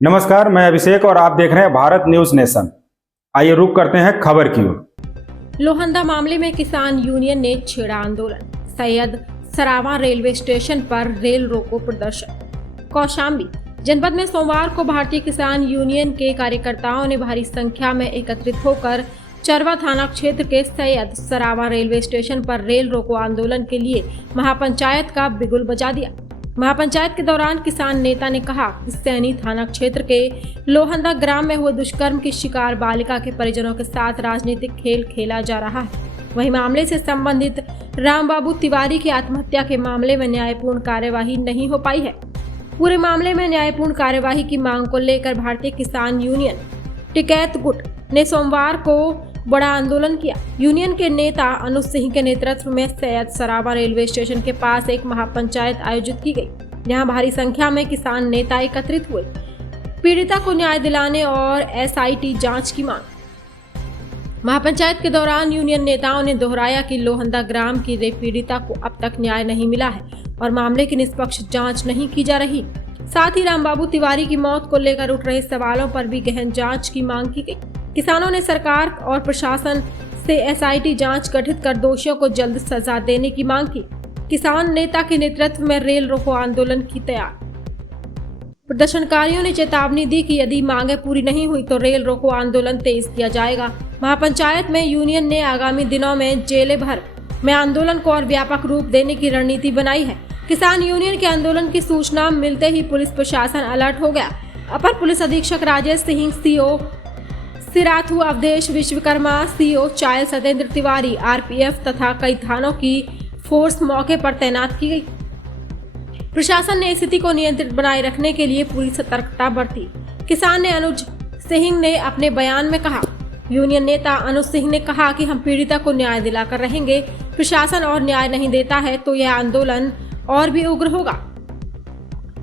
नमस्कार, मैं अभिषेक और आप देख रहे हैं भारत न्यूज नेशन। आइए रुक करते हैं खबर की ओर। लोहंदा मामले में किसान यूनियन ने छेड़ा आंदोलन। सैयद सरावा रेलवे स्टेशन पर रेल रोको प्रदर्शन। कौशाम्बी जनपद में सोमवार को भारतीय किसान यूनियन के कार्यकर्ताओं ने भारी संख्या में एकत्रित होकर चरवा थाना क्षेत्र के सैयद सरावा रेलवे स्टेशन पर रेल रोको आंदोलन के लिए महापंचायत का बिगुल बजा दिया। महापंचायत के दौरान किसान नेता ने कहा कि सैनी थाना क्षेत्र के लोहंदा ग्राम में हुए दुष्कर्म की शिकार बालिका के परिजनों के साथ राजनीतिक खेल खेला जा रहा है। वहीं मामले से संबंधित रामबाबू तिवारी की आत्महत्या के मामले में न्यायपूर्ण कार्यवाही नहीं हो पाई है। पूरे मामले में न्यायपूर्ण कार्यवाही की मांग को लेकर भारतीय किसान यूनियन टिकैत गुट ने सोमवार को बड़ा आंदोलन किया। यूनियन के नेता अनुज सिंह के नेतृत्व में सैयद सरावा रेलवे स्टेशन के पास एक महापंचायत आयोजित की गई, जहां भारी संख्या में किसान नेता एकत्रित हुए। पीड़िता को न्याय दिलाने और एसआईटी जांच की मांग। महापंचायत के दौरान यूनियन नेताओं ने दोहराया कि लोहंदा ग्राम की पीड़िता को अब तक न्याय नहीं मिला है और मामले की निष्पक्ष जांच नहीं की जा रही। साथ ही रामबाबू तिवारी की मौत को लेकर उठ रहे सवालों पर भी गहन जांच की मांग की गई। किसानों ने सरकार और प्रशासन से एसआईटी जांच गठित कर दोषियों को जल्द सजा देने की मांग की। किसान नेता के नेतृत्व में रेल रोको आंदोलन की तैयार। प्रदर्शनकारियों ने चेतावनी दी कि यदि मांगे पूरी नहीं हुई तो रेल रोको आंदोलन तेज किया जाएगा। महापंचायत में यूनियन ने आगामी दिनों में जिले भर में आंदोलन को और व्यापक रूप देने की रणनीति बनाई है। किसान यूनियन के आंदोलन की सूचना मिलते ही पुलिस प्रशासन अलर्ट हो गया। अपर पुलिस अधीक्षक Rajesh Singh, CO Sirathu Awadhesh Vishwakarma, CO Chayal Satyendra Tiwari, RPF तथा कई थानों की फोर्स मौके पर तैनात की गई। प्रशासन ने स्थिति को नियंत्रित बनाए रखने के लिए पूरी सतर्कता बरती। किसान ने अनुज सिंह ने अपने बयान में कहा, यूनियन नेता अनुज सिंह ने कहा कि हम पीड़िता को न्याय दिलाकर रहेंगे। प्रशासन और न्याय नहीं देता है तो यह आंदोलन और भी उग्र होगा।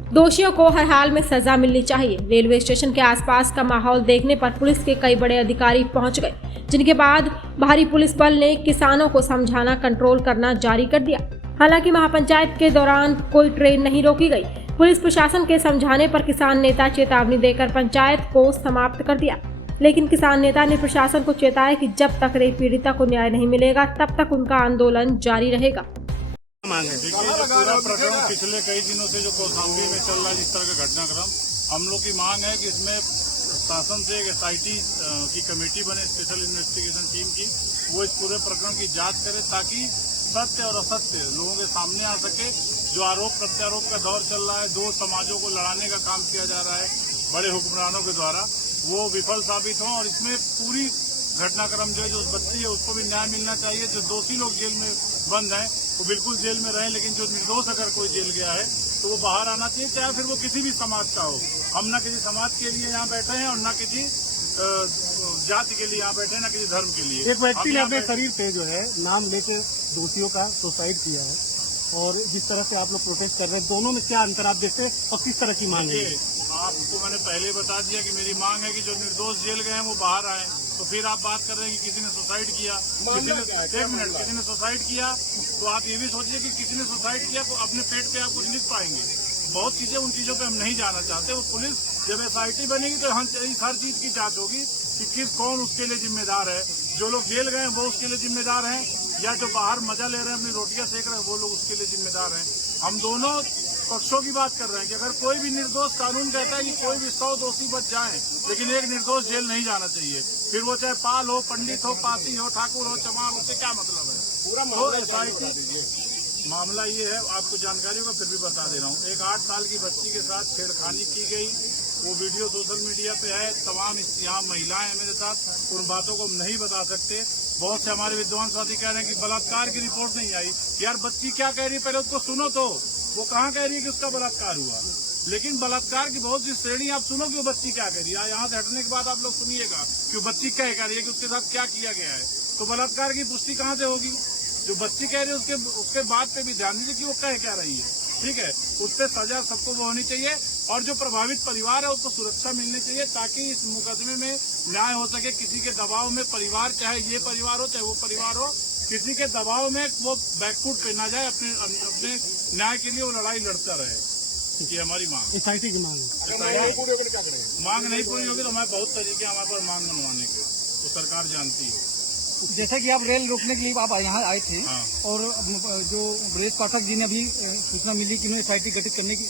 दोषियों को हर हाल में सजा मिलनी चाहिए। रेलवे स्टेशन के आसपास का माहौल देखने पर पुलिस के कई बड़े अधिकारी पहुंच गए, जिनके बाद भारी पुलिस बल ने किसानों को समझाना, कंट्रोल करना जारी कर दिया। हालांकि महापंचायत के दौरान कोई ट्रेन नहीं रोकी गई। पुलिस प्रशासन के समझाने पर किसान नेता चेतावनी देकर पंचायत को समाप्त कर दिया, लेकिन किसान नेता ने प्रशासन को चेताया कि जब तक पीड़िता को न्याय नहीं मिलेगा तब तक उनका आंदोलन जारी रहेगा। देखिए, जो पूरा प्रकरण पिछले कई दिनों से जो कौशाम्बी में चल रहा है, जिस तरह का घटनाक्रम, हम लोग की मांग है कि इसमें शासन से एक एसआईटी की कमेटी बने, स्पेशल इन्वेस्टिगेशन टीम की, वो इस पूरे प्रकरण की जांच करे ताकि सत्य और असत्य लोगों के सामने आ सके। जो आरोप प्रत्यारोप का दौर चल रहा है, दो समाजों को लड़ाने का काम किया जा रहा है बड़े हुक्मरानों के द्वारा, वो विफल साबित हो और इसमें पूरी घटनाक्रम जो है, जो बच्ची है उसको भी न्याय मिलना चाहिए। जो दोषी लोग जेल में बंद हैं वो बिल्कुल जेल में रहें, लेकिन जो निर्दोष अगर कोई जेल गया है तो वो बाहर आना चाहिए, चाहे फिर वो किसी भी समाज का हो। हम न किसी समाज के लिए यहाँ बैठे हैं और न किसी जाति के लिए यहाँ बैठे हैं, न किसी धर्म के लिए। एक व्यक्ति ने अपने शरीर पे जो है नाम लेके दोषियों का सुसाइड किया है, और जिस तरह से आप लोग प्रोटेस्ट कर रहे हैं, दोनों में क्या अंतर आप देखते हैं और किस तरह की मांग है? आपको मैंने पहले बता दिया कि मेरी मांग है कि जो निर्दोष जेल गए हैं वो बाहर आए। तो फिर आप बात कर रहे हैं कि किसी ने सुसाइड किया, किसी ने सुसाइड किया, तो आप ये भी सोचिए कि किसी ने सुसाइड किया तो अपने पेट पे आप कुछ लिख पाएंगे। बहुत चीजें, उन चीजों पे हम नहीं जाना चाहते। वो पुलिस जब एसआईटी बनेगी तो हर चीज की जांच होगी कि कौन उसके लिए जिम्मेदार है। जो लोग जेल गए हैं वो उसके लिए जिम्मेदार हैं, या जो बाहर मजा ले रहे हैं, अपनी रोटियां सेक रहे हैं, वो लोग उसके लिए जिम्मेदार हैं। हम दोनों पक्षों की बात कर रहे हैं कि अगर कोई भी निर्दोष, कानून कहता है कि कोई भी 100 दोषी बच जाएं, लेकिन एक निर्दोष जेल नहीं जाना चाहिए। फिर वो चाहे पाल हो, पंडित हो, पासी हो, ठाकुर हो, चमार, उससे क्या मतलब है? पूरा एसआईटी मामला ये है, आपको जानकारी होगा फिर भी बता दे रहा हूँ। एक 8 साल की बच्ची के साथ छेड़खानी की गई, वो वीडियो सोशल मीडिया पे है। तमाम यहाँ महिलाएं हैं मेरे साथ, उन बातों को हम नहीं बता सकते। बहुत से हमारे विद्वान साथी कह रहे हैं कि बलात्कार की रिपोर्ट नहीं आई। यार, बच्ची क्या कह रही है पहले उसको सुनो तो। वो कहाँ कह रही है कि उसका बलात्कार हुआ? लेकिन बलात्कार की बहुत सी श्रेणी आप सुनो कि वो बच्ची क्या कह रही है। यहाँ से हटने के बाद आप लोग सुनिएगा कि वो बच्ची क्या कह रही है, कि उसके साथ क्या किया गया है। तो बलात्कार की पुष्टि कहाँ से होगी? जो बच्ची कह रही है उसके बात पे भी ध्यान दीजिए कि वो कह क्या रही है। ठीक है, उस पर सजा सबको वो होनी चाहिए, और जो प्रभावित परिवार है उसको सुरक्षा मिलनी चाहिए ताकि इस मुकदमे में न्याय हो सके। किसी के दबाव में परिवार, चाहे ये परिवार हो चाहे वो परिवार हो, किसी के दबाव में वो बैकफुट पे ना जाए, अपने न्याय के लिए वो लड़ाई लड़ता रहे। ये हमारी मांग एसआईटी की मांग है। मांग नहीं पूरी होगी तो हमारे बहुत तरीके हैं हमारे पास मांग मनवाने के, तो सरकार जानती है। जैसा कि आप रेल रोकने के लिए आप यहाँ आए थे हाँ। और जो ब्रजेश पाठक जी ने अभी सूचना मिली कि उन्होंने एसआईटी गठित करने की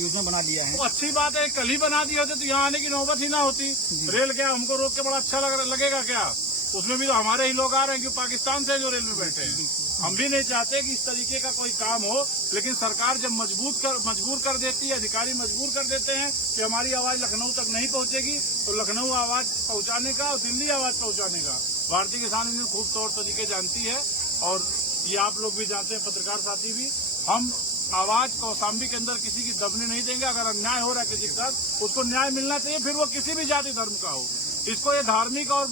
योजना बना लिया है। वो अच्छी बात है, कल ही बना दिए होते तो यहाँ आने की नौबत ही ना होती। रेल क्या हमको रोक के बड़ा अच्छा लगेगा क्या? उसमें भी तो हमारे ही लोग आ रहे हैं, क्योंकि पाकिस्तान से जो रेल में बैठे हैं। हम भी नहीं चाहते कि इस तरीके का कोई काम हो, लेकिन सरकार जब मजबूर कर देती है, अधिकारी मजबूर कर देते हैं कि हमारी आवाज लखनऊ तक नहीं पहुंचेगी, तो लखनऊ आवाज पहुंचाने का और दिल्ली आवाज पहुंचाने का भारतीय किसान यूनियन खूब तौर तरीके जानती है। और ये आप लोग भी जानते हैं, पत्रकार साथी भी। हम आवाज कौशाम्बी के अंदर किसी की दबने नहीं देंगे। अगर अन्याय हो रहा है किसी के साथ, उसको न्याय मिलना चाहिए, फिर वो किसी भी जाति धर्म का हो। इसको ये धार्मिक और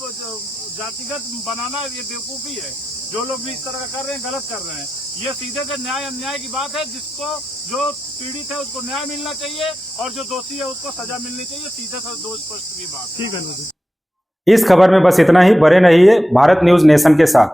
जातिगत बनाना ये बेवकूफी है। जो लोग भी इस तरह का कर रहे हैं, गलत कर रहे हैं। ये सीधे से न्याय अन्याय की बात है। जिसको जो पीड़ित है उसको न्याय मिलना चाहिए और जो दोषी है उसको सजा मिलनी चाहिए। सीधे से दो स्पष्ट की बात है। ठीक है। इस खबर में बस इतना ही। बने रहिए भारत न्यूज नेशन के साथ।